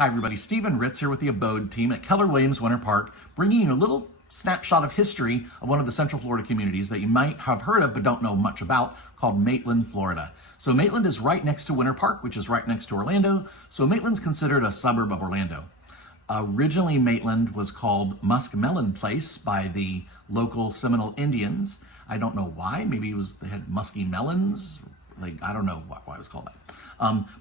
Hi everybody, Steven Ritz here with the Abode team at Keller Williams Winter Park, bringing you a little snapshot of history of one of the Central Florida communities that you might have heard of but don't know much about, called Maitland, Florida. So Maitland is right next to Winter Park, which is right next to Orlando. So Maitland's considered a suburb of Orlando. Originally, Maitland was called Muskmelon Place by the local Seminole Indians. I don't know why. Maybe they had musky melons. I don't know why it was called that.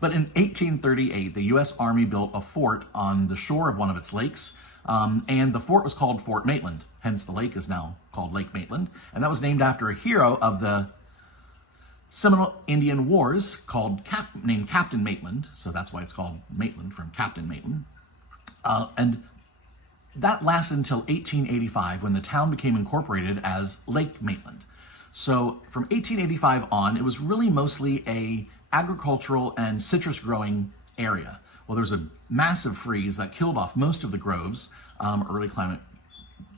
But in 1838, the U.S. Army built a fort on the shore of one of its lakes, and the fort was called Fort Maitland. Hence, the lake is now called Lake Maitland, and that was named after a hero of the Seminole Indian Wars named Captain Maitland. So that's why it's called Maitland, from Captain Maitland. And that lasted until 1885, when the town became incorporated as Lake Maitland. So from 1885 on, it was really mostly a agricultural and citrus growing area. Well, there was a massive freeze that killed off most of the groves, early climate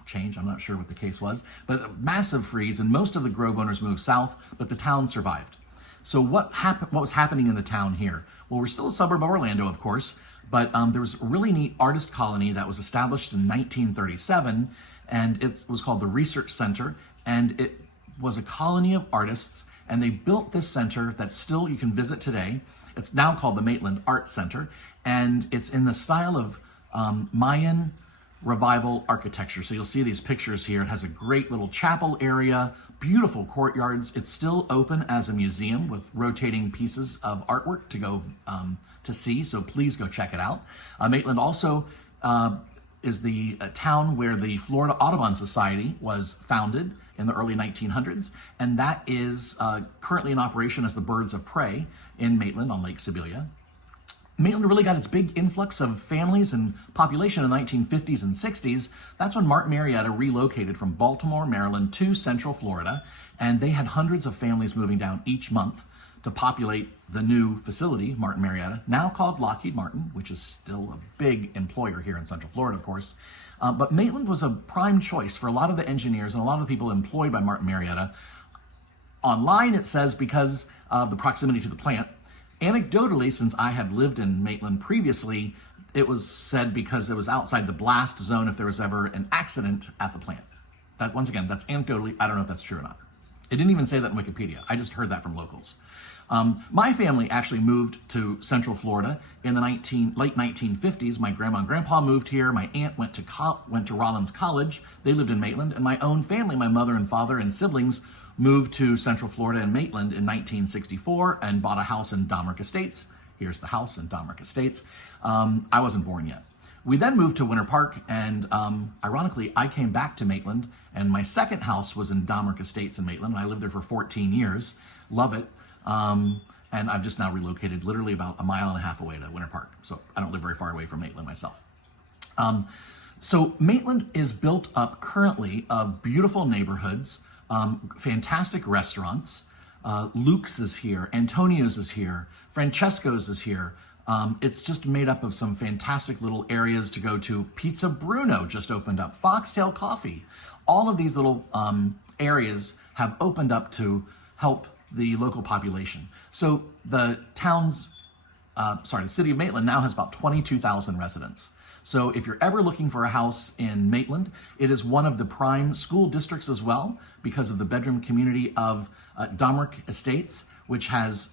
change, I'm not sure what the case was, but a massive freeze, and most of the grove owners moved south, but the town survived. So what was happening in the town here? Well, we're still a suburb of Orlando, of course, but there was a really neat artist colony that was established in 1937, and it was called the Research Center, and it was a colony of artists, and they built this center that still you can visit today. It's now called the Maitland Art Center, and it's in the style of Mayan Revival architecture. So you'll see these pictures here. It has a great little chapel area, beautiful courtyards. It's still open as a museum with rotating pieces of artwork to go to see, so please go check it out. Maitland also is the town where the Florida Audubon Society was founded in the early 1900s, and that is currently in operation as the Birds of Prey in Maitland on Lake Sibilia. Maitland really got its big influx of families and population in the 1950s and 60s. That's when Martin Marietta relocated from Baltimore, Maryland to Central Florida, and they had hundreds of families moving down each month to populate the new facility, Martin Marietta, now called Lockheed Martin, which is still a big employer here in Central Florida, of course. But Maitland was a prime choice for a lot of the engineers and a lot of the people employed by Martin Marietta. Online, it says because of the proximity to the plant. Anecdotally, since I have lived in Maitland previously, it was said because it was outside the blast zone if there was ever an accident at the plant. That, once again, that's anecdotally. I don't know if that's true or not. It didn't even say that in Wikipedia. I just heard that from locals. My family actually moved to Central Florida in the late 1950s. My grandma and grandpa moved here. My aunt went to Rollins College. They lived in Maitland. And my own family, my mother and father and siblings, moved to Central Florida and Maitland in 1964 and bought a house in Domrick Estates. Here's the house in Domrick Estates. I wasn't born yet. We then moved to Winter Park, and ironically, I came back to Maitland, and my second house was in Domrick Estates in Maitland, and I lived there for 14 years. Love it. And I've just now relocated literally about a mile and a half away to Winter Park. So I don't live very far away from Maitland myself. So Maitland is built up currently of beautiful neighborhoods, fantastic restaurants. Luke's is here, Antonio's is here, Francesco's is here. It's just made up of some fantastic little areas to go to. Pizza Bruno just opened up, Foxtail Coffee. All of these little areas have opened up to help the local population. So the the city of Maitland now has about 22,000 residents. So if you're ever looking for a house in Maitland, it is one of the prime school districts as well because of the bedroom community of Domrick Estates, which has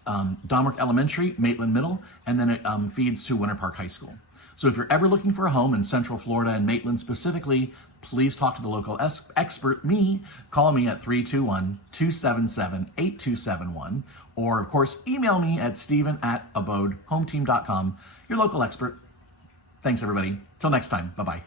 Domrick Elementary, Maitland Middle, and then it feeds to Winter Park High School. So if you're ever looking for a home in Central Florida and Maitland specifically, please talk to the local expert, me. Call me at 321-277-8271, or of course, email me at steven@abodehometeam.com, your local expert. Thanks, everybody. Till next time. Bye-bye.